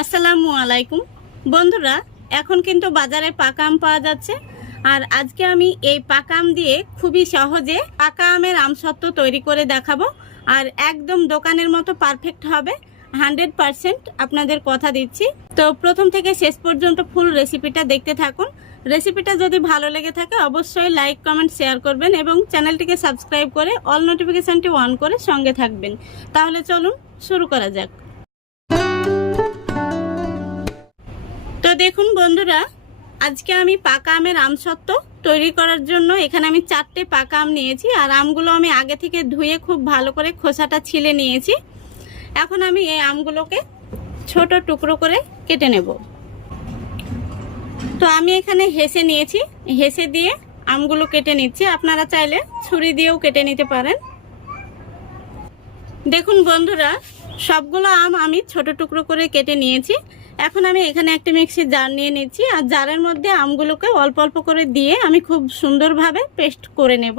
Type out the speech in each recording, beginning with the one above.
আসসালামু আলাইকুম বন্ধুরা, এখন কিন্তু বাজারে পাকা আম পাওয়া যাচ্ছে। আর আজকে আমি এই পাকা আম দিয়ে খুবই সহজে পাকা আমের আমসত্ত্ব তৈরি করে দেখাবো। আর একদম দোকানের মতো পারফেক্ট হবে, 100% আপনাদের কথা দিচ্ছি। তো প্রথম থেকে শেষ পর্যন্ত ফুল রেসিপিটা দেখতে থাকুন। রেসিপিটা যদি ভালো লেগে থাকে অবশ্যই লাইক, কমেন্ট, শেয়ার করবেন এবং চ্যানেলটিকে সাবস্ক্রাইব করে অল নোটিফিকেশানটি অন করে সঙ্গে থাকবেন। তাহলে চলুন শুরু করা যাক। তো দেখুন বন্ধুরা, আজকে আমি পাকা আমের আমসত্ত্ব তৈরি করার জন্য এখানে আমি 4টে পাকা আম নিয়েছি। আর আমগুলো আমি আগে থেকে ধুয়ে খুব ভালো করে খোসাটা ছিলে নিয়েছি। এখন আমি এই আমগুলোকে ছোট টুকরো করে কেটে নেব। তো আমি এখানে হেসে নিয়েছি, হেসে দিয়ে আমগুলো কেটে নিচ্ছি। আপনারা চাইলে ছুরি দিয়েও কেটে নিতে পারেন। দেখুন বন্ধুরা, সবগুলো আম আমি ছোট টুকরো করে কেটে নিয়েছি। এখন আমি এখানে একটা মিক্সির জার নিয়ে নিচ্ছি। আর জারের মধ্যে আমগুলোকে অল্প অল্প করে দিয়ে আমি খুব সুন্দরভাবে পেস্ট করে নেব।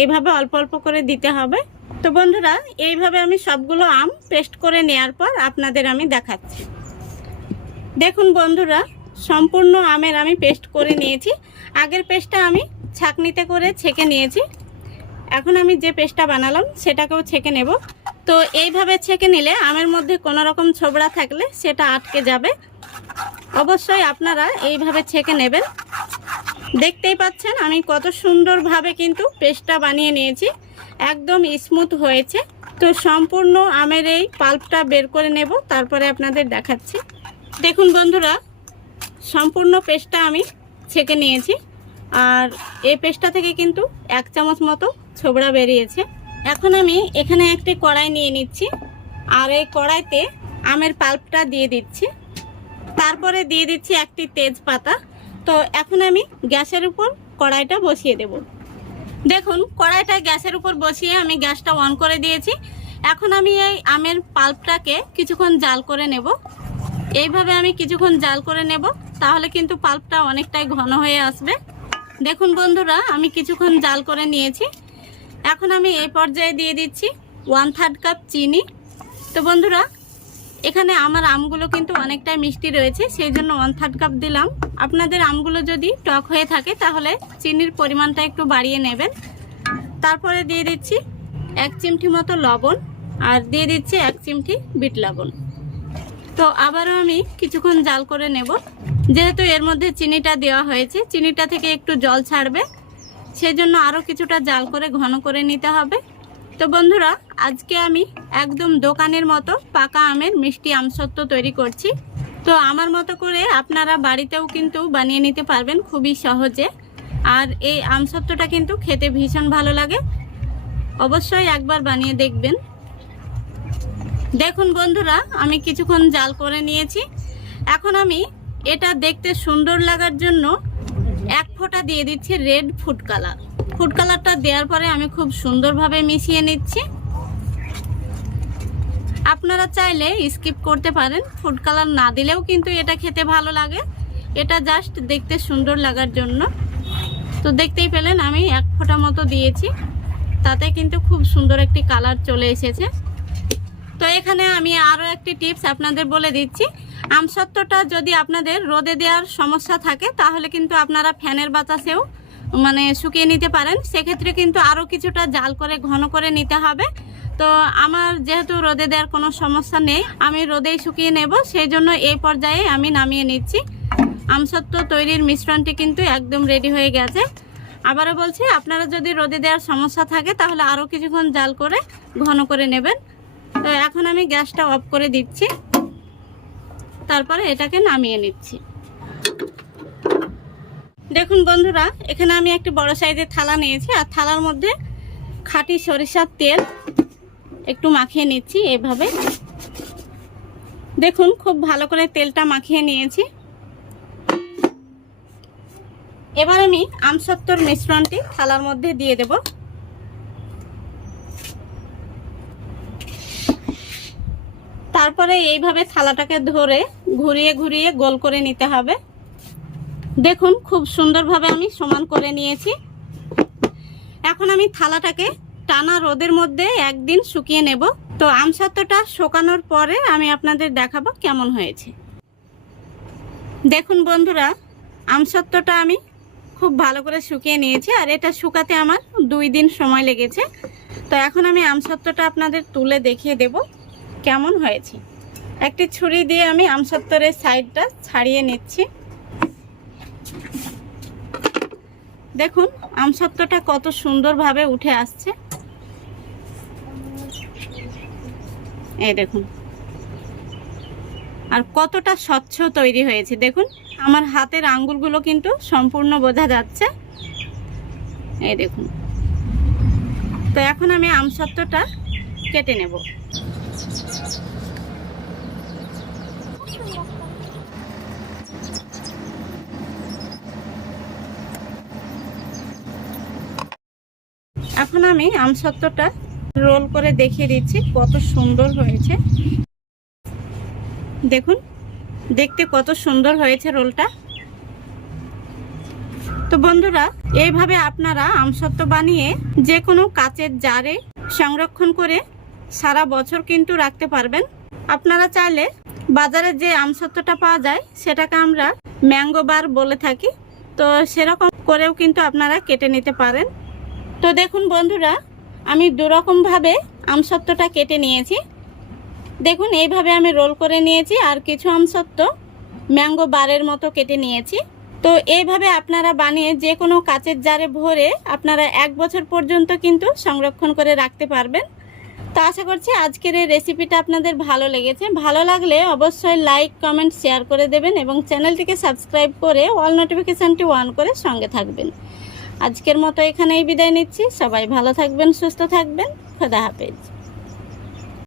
এইভাবে অল্প অল্প করে দিতে হবে। তো বন্ধুরা, এইভাবে আমি সবগুলো আম পেস্ট করে নেওয়ার পর আপনাদের আমি দেখাচ্ছি। দেখুন বন্ধুরা, সম্পূর্ণ আমের আমি পেস্ট করে নিয়েছি। আগের পেস্টটা আমি ছাঁকনিতে করে ছেঁকে নিয়েছি। এখন আমি যে পেস্টটা বানালাম সেটাকেও ছেঁকে নেব। তো এইভাবে ছেঁকে নিলে আমের মধ্যে কোনো রকম ছোবড়া থাকলে সেটা আটকে যাবে। অবশ্যই আপনারা এইভাবে ছেঁকে নেবেন। দেখতেই পাচ্ছেন আমি কত সুন্দরভাবে কিন্তু পেস্টটা বানিয়ে নিয়েছি, একদম স্মুথ হয়েছে। তো সম্পূর্ণ আমের এই পাল্পটা বের করে নেব, তারপরে আপনাদের দেখাচ্ছি। দেখুন বন্ধুরা, সম্পূর্ণ পেস্টটা আমি ছেঁকে নিয়েছি। আর এই পেস্টটা থেকে কিন্তু 1 চামচ মতো ছোবড়া বেরিয়েছে। এখন আমি এখানে একটি কড়াই নিয়ে নিচ্ছি। আর এই কড়াইতে আমের পাল্পটা দিয়ে দিচ্ছি। তারপরে দিয়ে দিচ্ছি একটি তেজপাতা। তো এখন আমি গ্যাসের উপর কড়াইটা বসিয়ে দেব। দেখুন, কড়াইটা গ্যাসের উপর বসিয়ে আমি গ্যাসটা অন করে দিয়েছি। এখন আমি এই আমের পাল্পটাকে কিছুক্ষণ জাল করে নেব। এইভাবে আমি কিছুক্ষণ জাল করে নেব, তাহলে কিন্তু পাল্পটা অনেকটাই ঘন হয়ে আসবে। দেখুন বন্ধুরা, আমি কিছুক্ষণ জাল করে নিয়েছি। এখন আমি এই পর্যায়ে দিয়ে দিচ্ছি 1/3 কাপ চিনি। তো বন্ধুরা, এখানে আমার আমগুলো কিন্তু অনেকটাই মিষ্টি রয়েছে, সেই জন্য 1/3 কাপ দিলাম। আপনাদের আমগুলো যদি টক হয়ে থাকে তাহলে চিনির পরিমাণটা একটু বাড়িয়ে নেবেন। তারপরে দিয়ে দিচ্ছি 1 চিমটি মতো লবণ, আর দিয়ে দিচ্ছি 1 চিমটি বিট লবণ। তো আবারও আমি কিছুক্ষণ জাল করে নেব। যেহেতু এর মধ্যে চিনিটা দেওয়া হয়েছে, চিনিটা থেকে একটু জল ছাড়বে, সেজন্য আরও কিছুটা জাল করে ঘন করে নিতে হবে। তো বন্ধুরা, আজকে আমি একদম দোকানের মতো পাকা আমের মিষ্টি আমসত্ত্ব তৈরি করছি। তো আমার মতো করে আপনারা বাড়িতেও কিন্তু বানিয়ে নিতে পারবেন খুবই সহজে। আর এই আমসত্ত্বটা কিন্তু খেতে ভীষণ ভালো লাগে, অবশ্যই একবার বানিয়ে দেখবেন। দেখুন বন্ধুরা, আমি কিছুক্ষণ জাল করে নিয়েছি। এখন আমি এটা দেখতে সুন্দর লাগার জন্য 1 ফোঁটা দিয়ে দিচ্ছি রেড ফুড কালার। ফুড কালারটা দেওয়ার পরে আমি খুব সুন্দরভাবে মিশিয়ে নিচ্ছি। আপনারা চাইলে স্কিপ করতে পারেন, ফুড কালার না দিলেও কিন্তু এটা খেতে ভালো লাগে। এটা জাস্ট দেখতে সুন্দর লাগার জন্য। তো দেখতেই পেলেন আমি 1 ফোঁটা মতো দিয়েছি, তাতে কিন্তু খুব সুন্দর একটি কালার চলে এসেছে। তো এখানে আমি আরও একটি টিপস আপনাদের বলে দিচ্ছি। আমসত্ত্বটা যদি আপনাদের রোদে দেওয়ার সমস্যা থাকে তাহলে কিন্তু আপনারা ফ্যানের বাতাসেও শুকিয়ে নিতে পারেন। সেক্ষেত্রে কিন্তু আরও কিছুটা জাল করে ঘন করে নিতে হবে। তো আমার যেহেতু রোদে দেওয়ার কোনো সমস্যা নেই, আমি রোদেই শুকিয়ে নেব, সেই জন্য এই পর্যায়ে আমি নামিয়ে নিচ্ছি। আমসত্ত্ব তৈরির মিশ্রণটি কিন্তু একদম রেডি হয়ে গেছে। আবারও বলছি, আপনারা যদি রোদে দেওয়ার সমস্যা থাকে তাহলে আরও কিছুক্ষণ জাল করে ঘন করে নেবেন। তো এখন আমি গ্যাসটা অফ করে দিচ্ছি, তারপরে এটাকে নামিয়ে নিচ্ছি। দেখুন বন্ধুরা, এখানে আমি একটি বড় সাইজের থালা নিয়েছি। আর থালার মধ্যে খাঁটি সরিষার তেল একটু মাখিয়ে নিচ্ছি এভাবে। দেখুন, খুব ভালো করে তেলটা মাখিয়ে নিয়েছি। এবার আমি আমসত্ত্বর মিশ্রণটি থালার মধ্যে দিয়ে দেব। তারপরে এইভাবে থালাটাকে ধরে ঘুরিয়ে ঘুরিয়ে গোল করে নিতে হবে। দেখুন, খুব সুন্দরভাবে আমি সমান করে নিয়েছি। এখন আমি থালাটাকে টানা রোদের মধ্যে 1 দিন শুকিয়ে নেব। তো আমসত্ত্বটা শুকানোর পরে আমি আপনাদের দেখাবো কেমন হয়েছে। দেখুন বন্ধুরা, আমসত্ত্বটা আমি খুব ভালো করে শুকিয়ে নিয়েছি, আর এটা শুকাতে আমার 2 দিন সময় লেগেছে। তো এখন আমি আমসত্ত্বটা আপনাদের তুলে দেখিয়ে দেব কেমন হয়েছে। একটি ছুরি দিয়ে আমি আমসত্ত্বরের সাইডটা ছাড়িয়ে নিচ্ছি। দেখুন আমসত্ত্বটা কত সুন্দরভাবে উঠে আসছে, এই দেখুন, আর কতটা স্বচ্ছ তৈরি হয়েছে। দেখুন আমার হাতের আঙ্গুলগুলো কিন্তু সম্পূর্ণ বোঝা যাচ্ছে, এই দেখুন। তো এখন আমি আমসত্ত্বটা কেটে নেব। এখন আমি আমসত্ত্বটা রোল করে দেখিয়ে দিচ্ছি কত সুন্দর হয়েছে। দেখুন দেখতে কত সুন্দর হয়েছে রোলটা। তো বন্ধুরা, এইভাবে আপনারা আমসত্ত্ব বানিয়ে যে কোনো কাচের জারে সংরক্ষণ করে সারা বছর কিন্তু রাখতে পারবেন। আপনারা চাইলে বাজারে যে আমসত্ত্বটা পাওয়া যায় সেটাকে আমরা ম্যাঙ্গো বার বলে থাকি, তো সেরকম করেও কিন্তু আপনারা কেটে নিতে পারেন। তো দেখুন বন্ধুরা, আমি দুরকমভাবে আমসত্ত্বটা কেটে নিয়েছি। দেখুন এইভাবে আমি রোল করে নিয়েছি, আর কিছু আমসত্ত্ব ম্যাঙ্গো বারের মতো কেটে নিয়েছি। তো এইভাবে আপনারা বানিয়ে যে কোনো কাচের জারে ভরে আপনারা 1 বছর পর্যন্ত কিন্তু সংরক্ষণ করে রাখতে পারবেন। তো আশা করছি আজকের এই রেসিপিটা আপনাদের ভালো লেগেছে। ভালো লাগলে অবশ্যই লাইক, কমেন্ট, শেয়ার করে দেবেন এবং চ্যানেলটিকে সাবস্ক্রাইব করে অল নোটিফিকেশানটি অন করে সঙ্গে থাকবেন। আজকের মতো এখানেই বিদায় নিচ্ছি। সবাই ভালো থাকবেন, সুস্থ থাকবেন। খোদা হাফেজ।